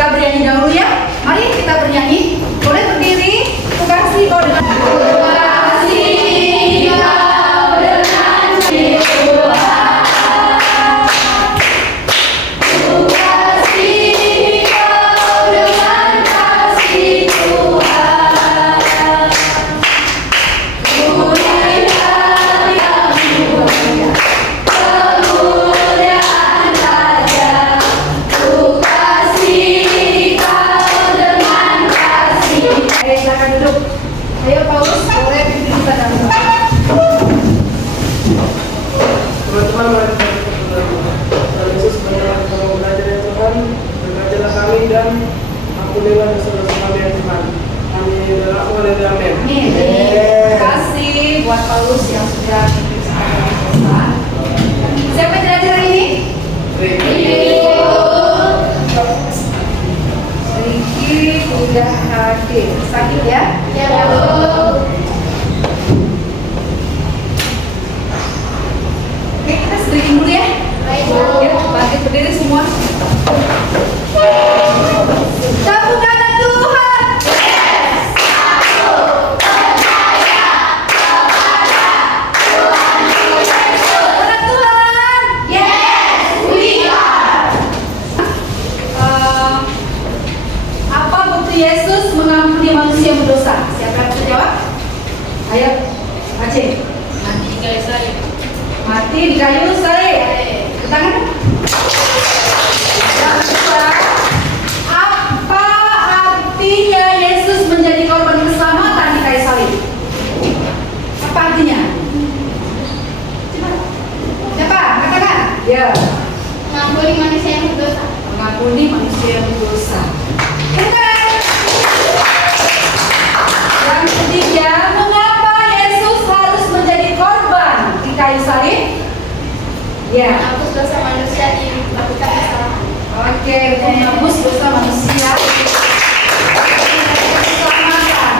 Kita bernyanyi dahulu ya. Mari kita bernyanyi. Boleh berdiri. Ku kasih kau dengan buat Paulus yang sudah diperiksa. Siapa yang belajar ini? Riki udah hadir. Sakit ya? Ya, Bu. Oke, kita stretching dulu ya. Baik, Bu. Ya, bangkit berdiri semua. Tepuk tangan Tuhan. Yesus mengampuni manusia berdosa. Siapa yang bisa jawab? Ayo, Aceh. Mati di kayu salib. Mati di kayu salib. Tangan. Yang kedua, apa artinya Yesus menjadi korban keselamatan di kayu salib? Apa artinya? Siapa? Katakan. Ya. Mengampuni manusia yang berdosa. Mengampuni manusia yang berdosa. Yang ketiga, mengapa Yesus harus menjadi korban di kayu salib? Ya. Menghapus dosa manusia dilakukan kesalahan. Oke, menghapus dosa manusia. Keselamatan.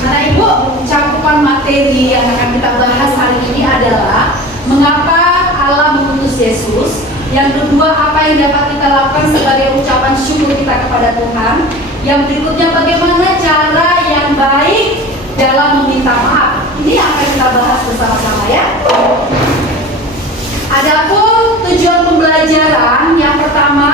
Nah, Ibu, cakupan materi yang akan kita bahas hari ini adalah mengapa Allah mengutus Yesus. Yang kedua, apa yang dapat kita lakukan sebagai ucapan syukur kita kepada Tuhan. Yang berikutnya, bagaimana cara yang baik dalam meminta maaf. Ini akan kita bahas bersama-sama ya. Adapun tujuan pembelajaran, yang pertama,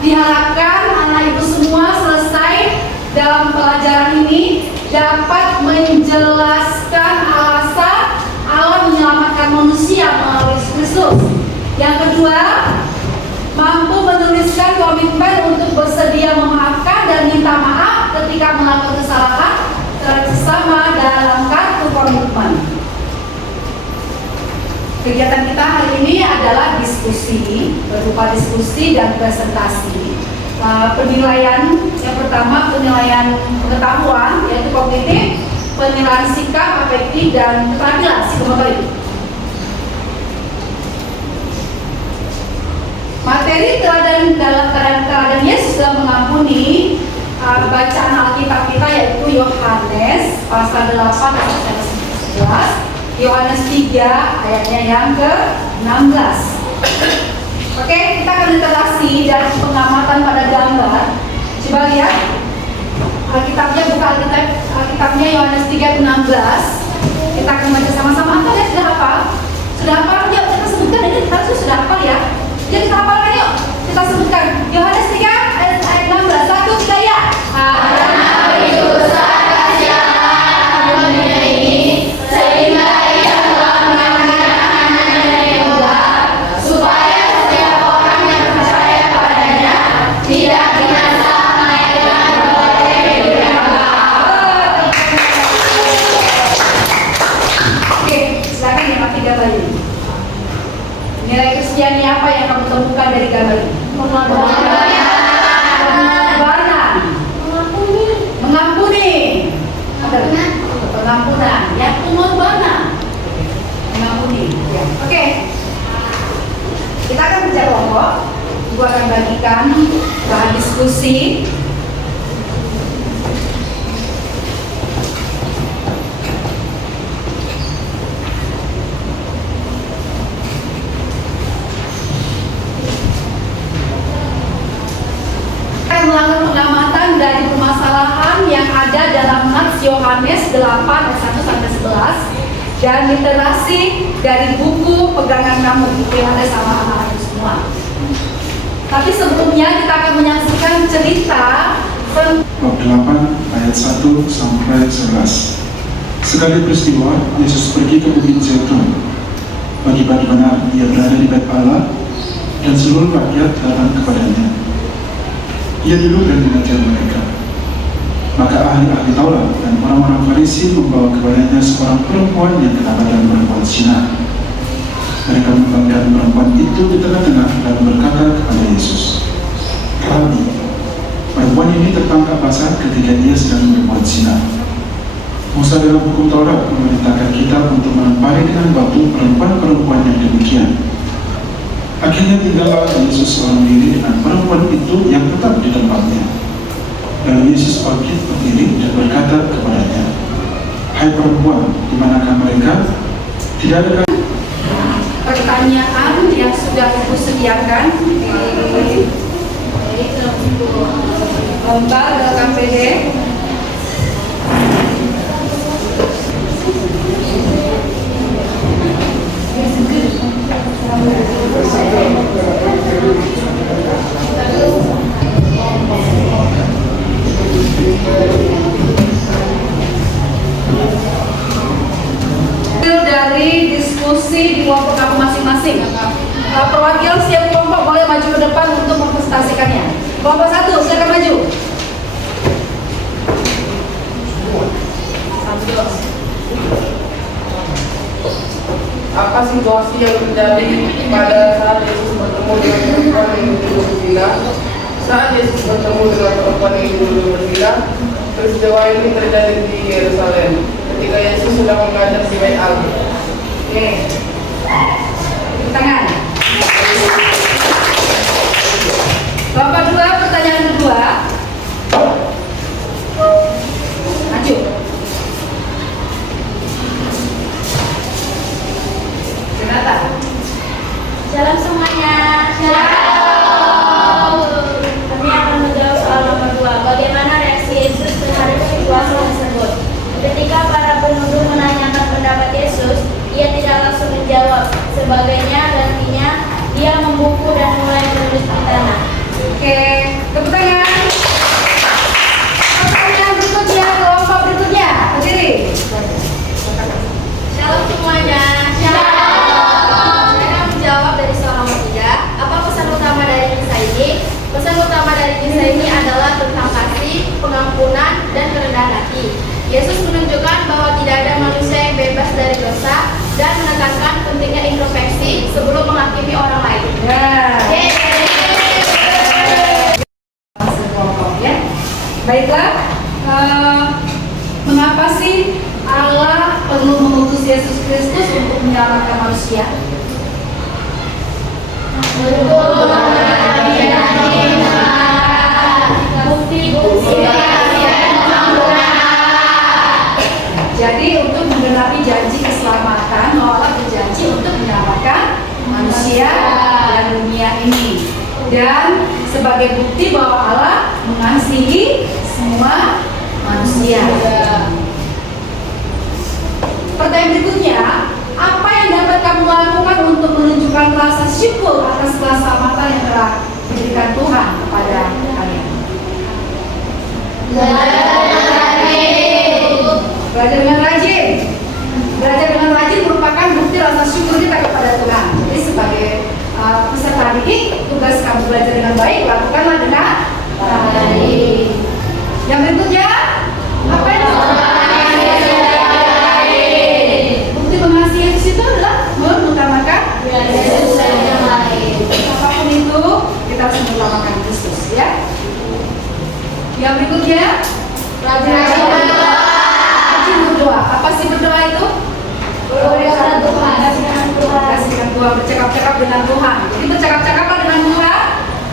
diharapkan anak ibu semua selesai dalam pelajaran ini dapat menjelaskan alasan Allah menyelamatkan manusia melalui Kristus. Yang kedua, mampu menuliskan komitmen untuk bersedia memaafkan dan minta maaf ketika melakukan kesalahan terhadap sesama dalam kartu komitmen. Kegiatan kita hari ini adalah diskusi, berupa diskusi dan presentasi. Penilaian yang pertama, penilaian pengetahuan yaitu kognitif, penilaian sikap, afektif, dan keterampilan psikomotorik. Materi teladan dalam teladan Yesus dalam mengampuni, bacaan Alkitab kita yaitu Yohanes pasal 8 ayat 11, Yohanes 3 ayatnya yang ke-16. Oke, kita akan interaksi dan pengamatan pada gambar. Coba lihat Alkitabnya, buka Alkitabnya Yohanes 3 ayat 16. Kita akan baca sama-sama. Anda lihat sudah hafal? Sudah hafal? Yuk kita sebutkan, ini harusnya sudah hafal ya. Jadi kita hafalkan yuk. Kita sebutkan Yohanes 3 ayat 16. 1, 3 ya. Karena berdosa kasihanlah dunia ini, sehingga Ia telah mengampuni anaknya yang tunggal, supaya setiap orang yang percaya padanya tidak binasa, melainkan beroleh hidup yang kekal. Oke, silakan dipakai gambar ini. Nilai Kristiani apa yang kamu temukan dari gambar ini? Mengampuni. Pengampunan. Yang pengorbanan. Mengampuni. Ya. Oke. Kita akan bicara kelompok. Ibu akan bagikan bahan diskusi. ada dalam Nats Yohanes 8 ayat 1 sampai 11 dan literasi dari buku pegangan kamu itu yang ada sama anak-anak semua. Tapi sebelumnya kita akan menyaksikan cerita Bab 8 ayat 1 sampai 11. Sekali peristiwa, Yesus pergi ke Bukit Zaitun. Pagi-pagi benar, ia berada di bait Allah dan seluruh rakyat datang kepadanya. Ia duduk dan mengajar mereka. Maka ahli-ahli Taurat dan orang-orang Farisi membawa kepadanya seorang perempuan yang kedapatan berbuat zina. Mereka membawakan perempuan itu di tengah-tengah dan berkata kepada Yesus, "Rabi, perempuan ini tertangkap basah ketika ia sedang berbuat zina. Musa dalam hukum Taurat memerintahkan kita untuk melempari dengan batu perempuan-perempuan yang demikian." Akhirnya tinggallah Yesus seorang diri dengan perempuan itu yang tetap di tempatnya. Lalu Yesus bangkit berdiri dan berkata kepadanya, "Hai perempuan, di manakah mereka? Tidak ada pertanyaan yang sudah aku sediakan di lembar dalam PD. Dari diskusi di kelompok kamu masing-masing, perwakilan setiap kelompok boleh maju ke depan untuk mempresentasikannya. Kelompok 1, silakan maju. Apa situasi yang terjadi pada saat Yesus bertemu dengan perempuan yang dituduh berzina? Saat Yesus bertemu dengan perempuan yang dituduh berzina, peristiwa ini terjadi di Yerusalem ketika Yesus sedang mengajar di bait Allah. Oke, tangan. Kelompok 2, pertanyaan kedua. Maju. Renata. Shalom semuanya. Shalom. Kami akan menjawab soal nomor 2. Bagaimana reaksi Yesus terhadap situasi tersebut? Ketika para penuduh menanyakan pendapat Yesus, ia tidak langsung menjawab. Sebagainya gantinya, dia membuku dan mulai menulis di tanah. Oke, tepuk tangan. Pertanyaan berikutnya, kelompok berikutnya. Berdiri. Shalom semuanya. Shalom. Saya akan menjawab dari soal nomor 3. Apa pesan utama dari kisah ini? Pesan utama dari kisah ini adalah tentang kasih, pengampunan, dan kerendahan hati. Yesus menunjukkan bahwa tidak ada manusia yang bebas dari dosa dan menekankan pentingnya introspeksi sebelum menghakimi orang lain. Masuk kelompok ya. Baiklah, mengapa sih Allah perlu mengutus Yesus Kristus untuk menyelamatkan manusia? Jadi untuk menggenapi janji keselamatan, Allah berjanji untuk menyelamatkan manusia dan dunia ini. Dan sebagai bukti bahwa Allah mengasihi semua manusia. Pertanyaan berikutnya, apa yang dapat kamu lakukan untuk menunjukkan rasa syukur atas keselamatan yang telah diberikan Tuhan kepada kalian? Belajar dengan rajin. Belajar dengan rajin merupakan bukti rasa syukur kita kepada Tuhan. Jadi sebagai peserta didik, tugas kamu belajar dengan baik, lakukanlah dengan baik. Yang berikutnya, apa itu? Bukti mengasihi Yesus itu adalah mengutamakan Yesus yang lain. Apapun itu, kita harus mengutamakan Kristus, ya. Yang berikutnya, rajin berdoa. Apa sih berdoa itu? Berdoa Tuhan. Kasihkan Tuhan, bercakap-cakap dengan Tuhan. Jadi bercakap-cakaplah dengan Tuhan,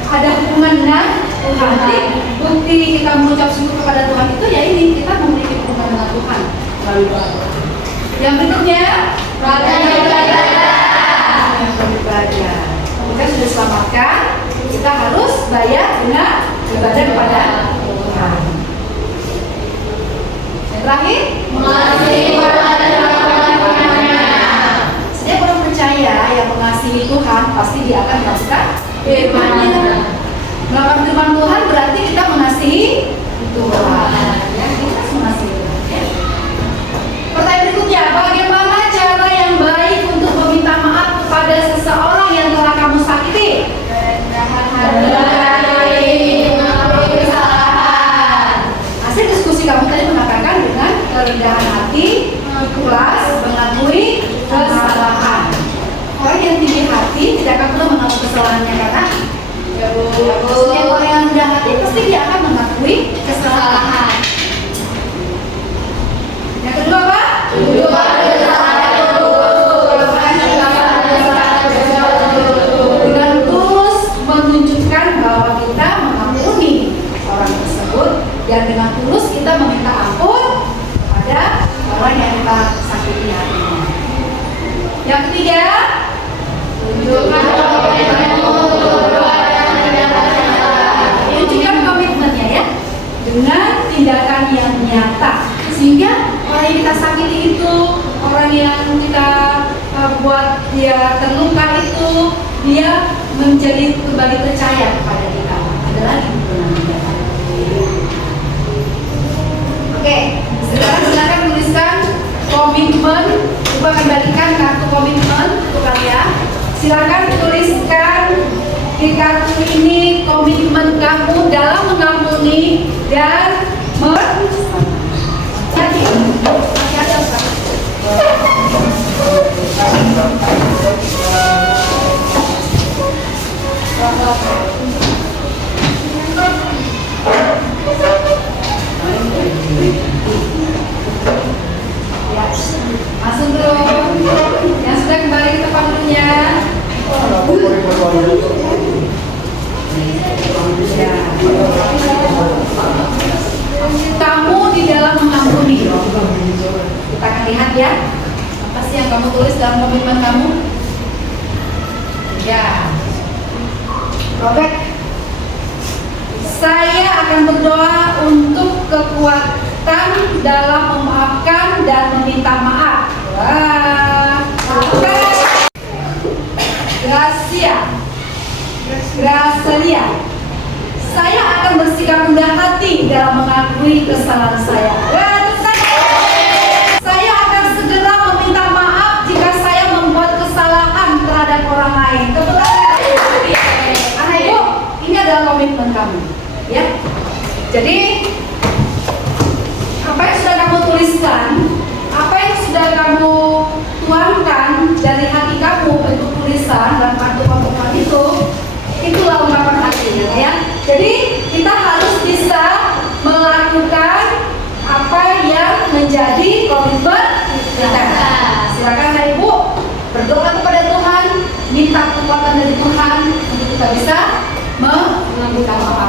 ada hubungan dengan Tuhan. Jadi bukti kita mengucap syukur kepada Tuhan itu ya ini, kita memiliki hubungan dengan Tuhan melalui doa. Yang berikutnya, beribadah. Kita sudah selamatkan, kita harus bayar dengan ibadah kepada Tuhan. terakhir, Mengasihi orang dan firman-Nya. setiap orang percaya yang mengasihi Tuhan pasti dia akan melakukan firman-Nya. Melakukan firman Tuhan berarti kita mengasihi Tuhan. Ya, kita harus mengasihi Tuhan. Ya. Pertanyaan berikutnya, bagaimana cara yang baik untuk meminta maaf kepada seseorang yang telah kamu sakiti? Hasil diskusi kamu tadi mengatakan dengan kerendahan hati, ikhlas, mengakui kesalahan. Orang yang tinggi hati tidak akan pernah mengakui kesalahannya karena setiap orang yang rendah hati pasti dia akan mengakui kesalahan. Yang kedua apa? Dengan tulus menunjukkan bahwa kita mengampuni orang tersebut dan dengan tulus kita meminta ampun kepada orang yang kita sakiti hatinya. Yang ketiga, tunjukkan komitmennya ya dengan tindakan yang nyata sehingga orang yang kita sakiti itu, orang yang kita buat dia terluka itu, dia menjadi kembali percaya kepada kita. Ada lagi tindakan. Oke, sekarang silakan tuliskan komitmen. Coba kembalikan kartu komitmen untuk kalian. Silakan tuliskan di kartu ini komitmen kamu dalam mengampuni dan masuk dulu. Yang sudah kembali ke tempat duduknya. Ya. Kamu di dalam mengampuni. Kita akan lihat ya. Apa sih yang kamu tulis dalam komitmen kamu? Ya. Robert. Saya akan berdoa untuk kekuatan dalam memaafkan dan meminta maaf. Wah. Gracia. Saya akan bersikap rendah hati dalam mengakui kesalahan saya. Saya akan segera meminta maaf jika saya membuat kesalahan terhadap orang lain. Anak ibu, ini adalah komitmen kamu, ya. Jadi apa yang sudah kamu tuliskan, apa yang sudah kamu tuangkan dari hati kamu bentuk tulisan dan kartu komitmen itulah ungkapan hatinya, ya. Jadi kita harus bisa melakukan apa yang menjadi komitmen kita. Silakan Ibu berdoa kepada Tuhan, minta kekuatan dari Tuhan untuk kita bisa meminta maaf.